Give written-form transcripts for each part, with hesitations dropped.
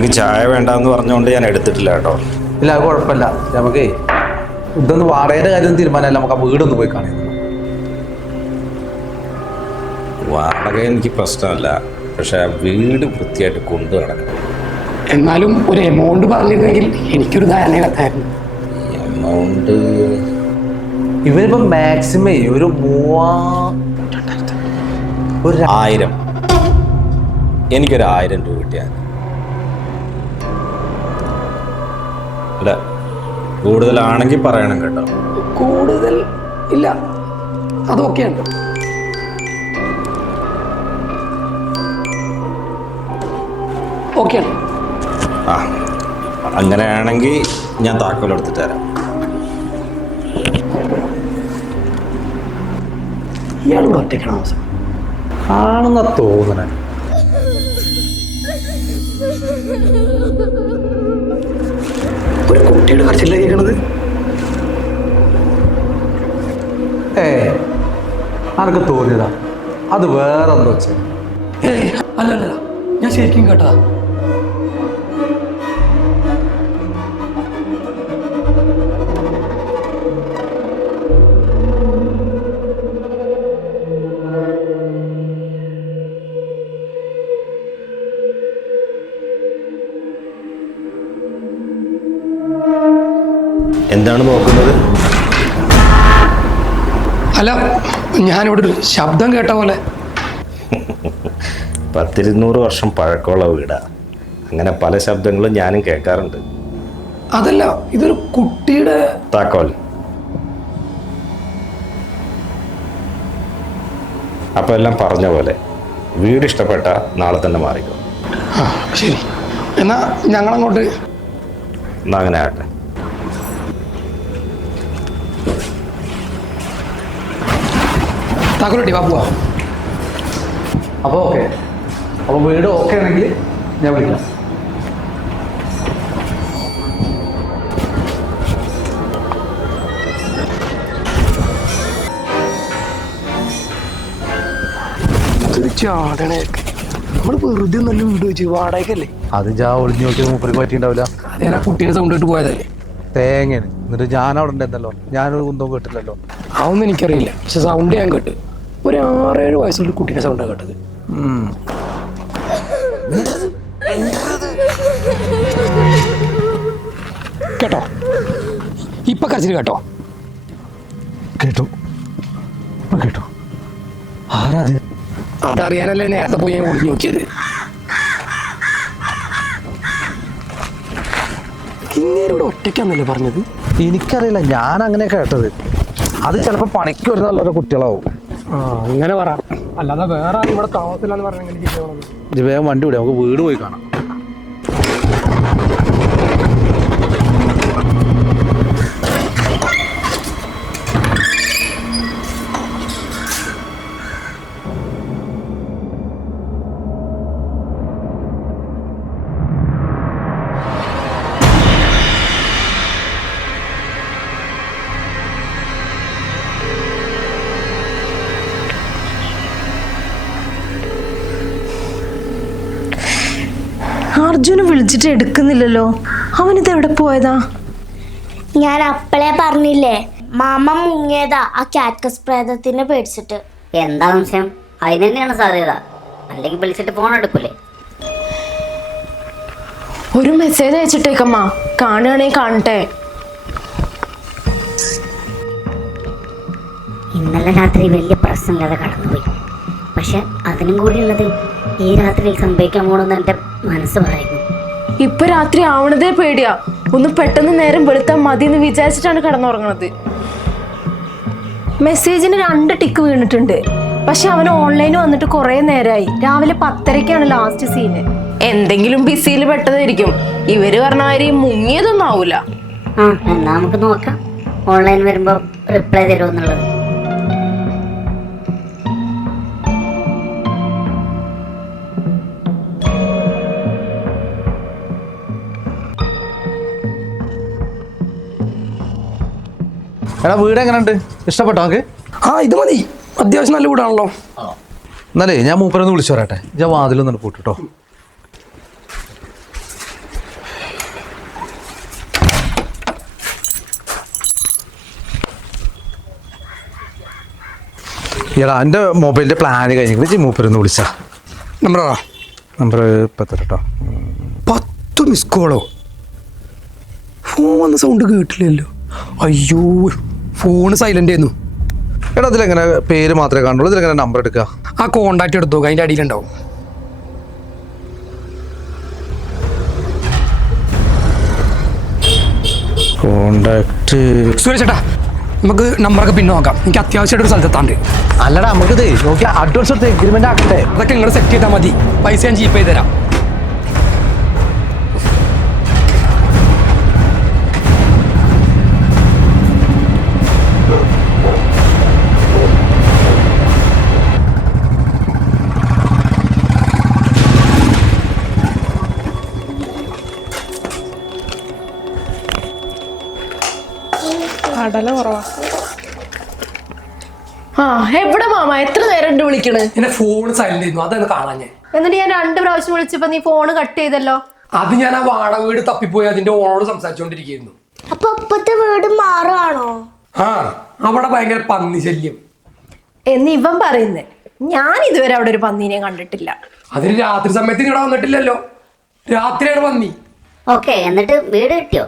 നിനക്ക് ചായ വേണ്ടെന്ന് പറഞ്ഞുകൊണ്ട് ഞാൻ എടുത്തിട്ടില്ല കേട്ടോ. ഇല്ല, അത് കുഴപ്പമില്ല. നമുക്കേ ഇതൊന്ന് വാടകയുടെ കാര്യം തീരുമാനമല്ല, നമുക്ക് ആ വീടൊന്ന് പോയി കാണുന്നു. വാടക എനിക്ക് പ്രശ്നമല്ല, പക്ഷെ ആ വീട് വൃത്തിയായിട്ട് കൊണ്ടു നടക്കണം. എന്നാലും ഒരു എമൗണ്ട് പറഞ്ഞിരുന്നെങ്കിൽ എനിക്കൊരു ധാരണയായിരുന്നു. എമൗണ്ട് ഇവരിപ്പോ മാക്സിമം ഒരു 1000. എനിക്കൊരു 1000 രൂപ കിട്ടിയാൽ. അല്ല, കൂടുതലാണെങ്കിൽ പറയണം കേട്ടോ. കൂടുതൽ ഇല്ല, അതൊക്കെയുണ്ട്. ഓക്കെയാണ്. ആ, അങ്ങനെയാണെങ്കിൽ ഞാൻ താക്കോൽ എടുത്തിട്ട് തരാം. ഇയാളിവിടെ ഒറ്റയ്ക്കാണ് അവസ്ഥ ആണെന്നാ തോന്നണേ. ഒരു കുട്ടിയുടെ കരച്ചില്ല കേൾക്കണത്. അനക്ക് തോന്നിയതാ, അത് വേറെന്തോ വെച്ച. അല്ലല്ല, ഞാൻ ശരിക്കും കേട്ടതാ. എന്താണ് നോക്കുന്നത്? അല്ല, ഞാനിവിടെ ഒരു ശബ്ദം കേട്ട പോലെ. 100-200 വർഷം പഴക്കമുള്ള വീടാ. അങ്ങനെ പല ശബ്ദങ്ങളും ഞാനും കേൾക്കാറുണ്ട്. അതല്ല, ഇതൊരു കുട്ടിയുടെ താക്കോൽ. അപ്പൊ എല്ലാം പറഞ്ഞ പോലെ വീട് ഇഷ്ടപ്പെട്ട നാളെ തന്നെ മാറിക്കോ. ശരി, എന്നാ ഞങ്ങളങ്ങോട്ട്. എന്നാ അങ്ങനെ ആകട്ടെ. താക്കോലട്ടി വാ, പോവാ. അപ്പോൾ ഓക്കെ, അപ്പോൾ വീട് ഓക്കെ ആണെങ്കിൽ ഞാൻ വിളിക്കാം. നമ്മള് വെറുതെ നല്ല വീട് വെച്ച് വാടകയല്ലേ. അത് ഞാൻ ഒളിഞ്ഞു നോക്കി മൂപ്പർക്ക് പറ്റിയിട്ടുണ്ടാവില്ല. അതേനാ കുട്ടീനെ സൗണ്ട് ഇട്ട് പോയതല്ലേ. തേങ്ങയാണ്. എന്നിട്ട് ഞാൻ അവിടെ ഉണ്ടെന്നല്ലോ, ഞാനൊരു കുന്തവും കേട്ടില്ലല്ലോ. അതൊന്നും എനിക്കറിയില്ല, പക്ഷെ സൗണ്ട് ഞാൻ കേട്ട്. ഒരു 6-7 വയസ്സുള്ള കുട്ടീനെ സൗണ്ടാണ് കേട്ടത്. കേട്ടോ? ഇപ്പൊ കരച്ചിൽ കേട്ടോ? കേട്ടു കേട്ടു. ആരാ? അതറിയാനല്ലേ നേരത്തെ പോയി ഞാൻ ഒളിഞ്ഞു നോക്കിയത്. ഇങ്ങേരോട് ഒറ്റയ്ക്കാന്നല്ലേ പറഞ്ഞത്? എനിക്കറിയില്ല, ഞാൻ അങ്ങനെ കേട്ടത്. അത് ചിലപ്പോ പണിക്ക് വരുന്ന നല്ലൊരു കുട്ടികളാവും. അങ്ങനെ പറ, അല്ലാതെ വേറെ ഇവിടെ താമസത്തിലാന്ന് പറഞ്ഞെങ്കിൽ ഇത് വേഗം വണ്ടി വിടുക, നമുക്ക് വീട് പോയി കാണാം. അർജുന് വിളിച്ചിട്ട് എടുക്കുന്നില്ലല്ലോ, അവനിത് എവിടെ പോയതാ? ഞാൻ അപ്പളേ പറഞ്ഞില്ലേ, മാമ മുങ്ങിയതാ ആ കാറ്റ്കസ് പ്രേതത്തിനെ പേടിച്ചിട്ട്. എന്താ സംശയം? അതിന് തന്നെയാണ് സാധ്യത. അല്ലെങ്കിൽ വിളിച്ചിട്ട് ഫോൺ എടുക്കൂലേ? ഒരു മെസ്സേജ് അയച്ചിട്ടേക്കമ്മ, കാണുകയാണെങ്കിൽ കാണട്ടെ. ഇന്നലെ രാത്രി വലിയ പ്രശ്നമില്ലാതെ കടന്നുപോയി. പക്ഷെ അതിനും കൂടി ഉള്ളത് ഈ രാത്രിയിൽ സംഭവിക്കാൻ പോണെന്ന് എൻ്റെ മനസ്സ് പറയുന്നു. ഇപ്പൊ രാത്രി ആവണതേ പേടിയാ. ഒന്ന് പെട്ടെന്ന് നേരം വെളുത്താൽ മതി എന്ന് വിചാരിച്ചിട്ടാണ് കിടന്നുറങ്ങണത്. മെസ്സേജിന് 2 ടിക്ക് വീണിട്ടുണ്ട്. പക്ഷെ അവന് ഓൺലൈന് വന്നിട്ട് കുറെ നേരമായി. രാവിലെ 10:30-ക്കാണ് ലാസ്റ്റ് സീന്. എന്തെങ്കിലും ബിസിയിൽ പെട്ടതായിരിക്കും. ഇവര് പറഞ്ഞ കാര്യം മുങ്ങിയതൊന്നും ആവൂല. എന്നാ നമുക്ക് നോക്കാം, ഓൺലൈൻ വരുമ്പോൾ റിപ്ലൈ തരുമെന്നുള്ളത്. എടാ, വീട് എങ്ങനെയുണ്ട്? ഇഷ്ടപ്പെട്ടോ നമുക്ക്? ഇത് മതി, അത്യാവശ്യം നല്ല വീടാണല്ലോ. എന്നാലേ ഞാൻ മൂപ്പരൊന്ന് വിളിച്ചു പറയട്ടെ. ഞാൻ വാതിലൊന്നും പൂട്ടിട്ടോ. എടാ എൻ്റെ മൊബൈലിൻ്റെ പ്ലാന് കഴിഞ്ഞിട്ട് മൂപ്പരൊന്ന് വിളിച്ചാ. നമ്പർ നമ്പർ ഇപ്പം കേട്ടോ. 10 മിസ് കോളോ? ഫോൺ വന്ന സൗണ്ട് കേട്ടില്ലല്ലോ. അയ്യോ, ഫോൺ സൈലന്റ് ആയിരുന്നു. എടാ അതിലെങ്ങനെ പേര് മാത്രമേ കാണുള്ളൂ, ഇതിലെങ്ങനെ നമ്പർ എടുക്കുക? ആ കോണ്ടാക്ട് എടുത്തു നോക്കുക, അതിൻ്റെ അടിയിലുണ്ടാവും. കോണ്ടാക്ട് സുരേഷ് ചേട്ടാ, നമുക്ക് നമ്പറൊക്കെ പിന്നെ നോക്കാം. എനിക്ക് അത്യാവശ്യമായിട്ട് ഒരു സ്ഥലത്തെത്താണ്ട്. അല്ലടാ, നമുക്കിത് നോക്കി അഡ്വാൻസ് എടുത്ത് എഗ്രിമെന്റ് ആക്കട്ടെ. അതൊക്കെ നിങ്ങൾ സെറ്റ് ചെയ്താൽ മതി. പൈസ ഞാൻ ജീപ്പ് ചെയ്ത് തരാം. ആ എവിടെ മാമ, എത്ര നേരം ഉണ്ട് വിളിക്കണ്? എന്റെ ഫോൺ സൈലന്റ് ആയിരുന്നു, അതാണ് കാണാൻ ഞാൻ. എന്നിട്ട് ഞാൻ 2 പ്രാവശ്യം വിളിച്ചപ്പോ നീ ഫോണ് കട്ട് ചെയ്തല്ലോ. അത് ഞാൻ ആ വാടക വീട് തപ്പിപ്പോയി അതിന്റെ ഓണോട് സംസാരിച്ചുകൊണ്ടിരിക്കുന്നു. അപ്പൊ അപ്പത്തെ വീട് മാറുകയാണോ? ആ, അവിടെ ഭയങ്കര പന്നി ശല്യം എന്ന് ഇവൻ പറയുന്നേ. ഞാൻ ഇതുവരെ അവിടെ ഒരു പന്നീനെ കണ്ടിട്ടില്ല. അതിന് രാത്രി സമയത്ത് ഇവിടെ വന്നിട്ടില്ലല്ലോ. രാത്രിയാണ് പന്നി. ഓക്കെ, എന്നിട്ട് വീട് കിട്ടിയോ?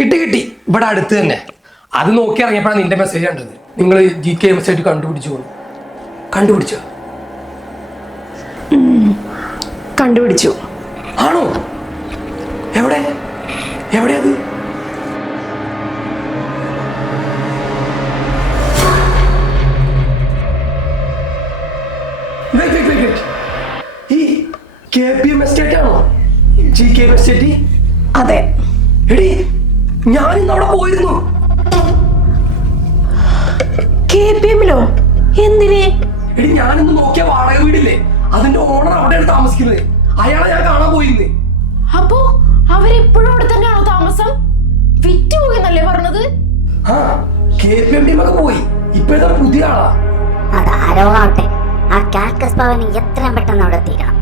കിട്ടി. ഇവിടെ അടുത്ത് തന്നെ. അത് നോക്കി ഇറങ്ങിയപ്പോഴാണ് നിന്റെ മെസ്സേജ് കണ്ടത്. നിങ്ങൾ GK വെബ്സൈറ്റ് കണ്ടുപിടിച്ചോ? കണ്ടുപിടിച്ചു. ആണോ? എവിടെയത്? ഈ KPM എസ്റ്റേറ്റ് ആണോ? GK estate? അതെ. എടി, ഞാനിന്ന് അവിടെ പോയിരുന്നു. KPM-ലോ? എന്തിന്? എടി, ഞാനിന്ന് നോക്കിയ വാടക വീടില്ലേ, അതിന്റെ ഓണർ അവിടെയാണ് താമസിക്കുന്നത്. അയാളെ ഞാൻ കാണാൻ പോയിന്ന്. അപ്പോ അവരിപ്പോഴും അവിടെ തന്നെയാണോ താമസം? വിറ്റുപോയെന്നല്ലേ പറഞ്ഞത്? ആ, KPM ടീമൊക്കെ പോയി. ഇപ്പോഴത്തെ പുതിയ ആളാ. അതാരോ ആവട്ടെ, ആ കാക്കസ് ഭവന് എത്രയും പെട്ടെന്ന് അവിടെ എത്തിക്കണം.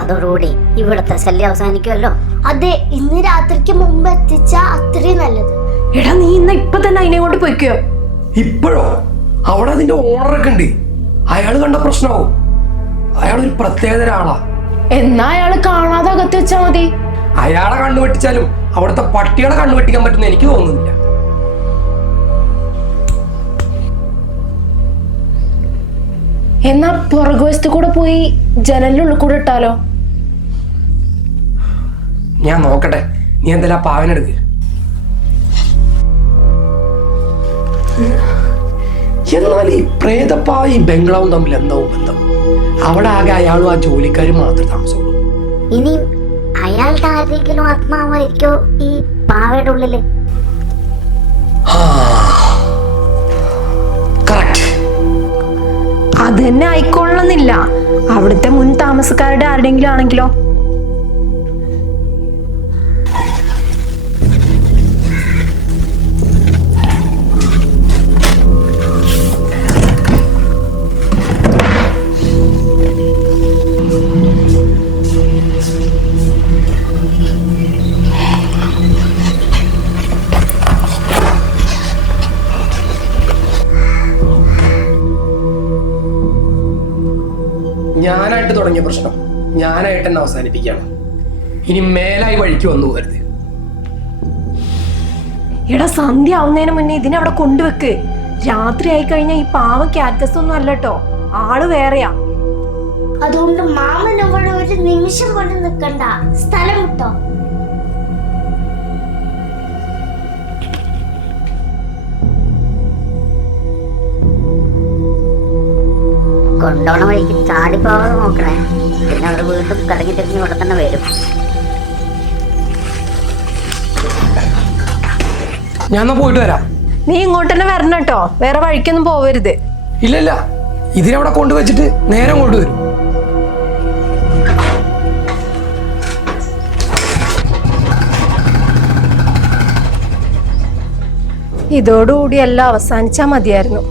അതോടുകൂടി ഇവിടുത്തെ ശല്യം അവസാനിക്കുമല്ലോ. അതെ, ഇന്ന് രാത്രിക്ക് മുമ്പ് എത്തിച്ചാ അത്രയും നല്ലത്. എടാ, നീ ഇപ്പൊ തന്നെ അതിനെ കൊണ്ട് പോയിക്കോ. ഇപ്പോഴോ? അവിടെ അതിന്റെ ഓണറൊക്കെ ഉണ്ട്. അയാള് കണ്ട പ്രശ്നമാവും. അയാളൊരു പ്രത്യേകതര ആളാ. എന്നാ അയാള് കാണാതെ അകത്ത് വെച്ചാ മതി. അയാളെ കണ്ണുവെട്ടിച്ചാലും അവിടുത്തെ പട്ടികളെ കണ്ണുവെട്ടിക്കാൻ പറ്റുന്ന എനിക്ക് തോന്നുന്നില്ല. എന്നാ പുറകുവശത്ത് കൂടെ പോയി ജനലിനുള്ളിൽ കൂടെ ഇട്ടാലോ? ഞാൻ നോക്കട്ടെ. നീ എന്തായാലും ആ പാവനെടുക്ക്. എന്നാൽ ഈ പ്രേതപ്പാവ ഈ ബംഗ്ലാവും തമ്മിൽ എന്താവും ബന്ധം? അവിടെ ആകെ അയാളും ആ ജോലിക്കാരും മാത്രമേ താമസമുള്ളൂ. ഇനി അയാളുടെ ആരെങ്കിലും ആത്മാവായിരിക്കോ ഈ പാവയുടെ ഉള്ളില്? അത് തന്നെ ആയിക്കൊള്ളണമെന്നില്ല. അവിടുത്തെ മുൻ താമസക്കാരുടെ ആരുടെങ്കിലും ആണെങ്കിലോ? ഞാനായിട്ട് തുടങ്ങിയ പ്രശ്നം ഞാനായിട്ട് തന്നെ അവസാനിപ്പിക്കുകയാണ്. ഇനി മേലായി വഴിക്ക് വന്നു പോകരുത്. എടാ, സന്ധ്യ ആവുന്നതിന് മുന്നേ ഇതിനവിടെ കൊണ്ടുവെക്ക്. രാത്രി ആയി കഴിഞ്ഞാൽ ഈ പാവം കാറ്റസ് ഒന്നും അല്ലട്ടോ, ആള് വേറെയാ. അതുകൊണ്ട് മാമൻ അവിടെ ഒരു നിമിഷം കൊണ്ട് നിൽക്കണ്ട, സ്ഥലം വിട്ടോ. കൊണ്ടോണ വഴിക്ക് ചാടിപ്പോവാതെ നോക്കണേ. പിന്നെ അവർ വീണ്ടും കറങ്ങി തിരിഞ്ഞ് ഇവിടെ തന്നെ വരും. ഞാൻ എന്നാ പോയിട്ട് വരാം. നീ ഇങ്ങോട്ട് തന്നെ വരണം കേട്ടോ, വേറെ വഴിക്കൊന്നും പോവരുത്. ഇല്ലല്ല, ഇതിനവിടെ കൊണ്ടുവച്ചിട്ട് നേരെ കൊണ്ടുവരും. ഇതോടുകൂടി എല്ലാം അവസാനിച്ചാ മതിയായിരുന്നു.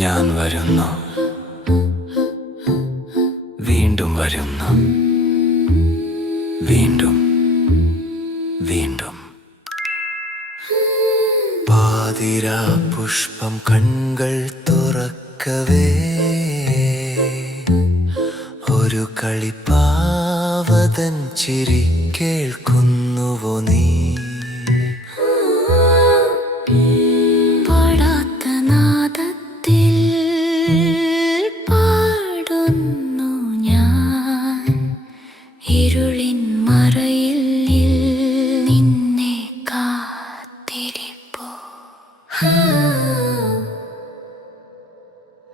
ഞാൻ വരുന്നു, വീണ്ടും വരുന്നു, വീണ്ടും വീണ്ടും. പാതിരാ പുഷ്പം കൺകൾ തുറക്കവേ, ഒരു കളിപ്പാവതൻ ചിരി കേൾക്കുന്നുവോ നീ?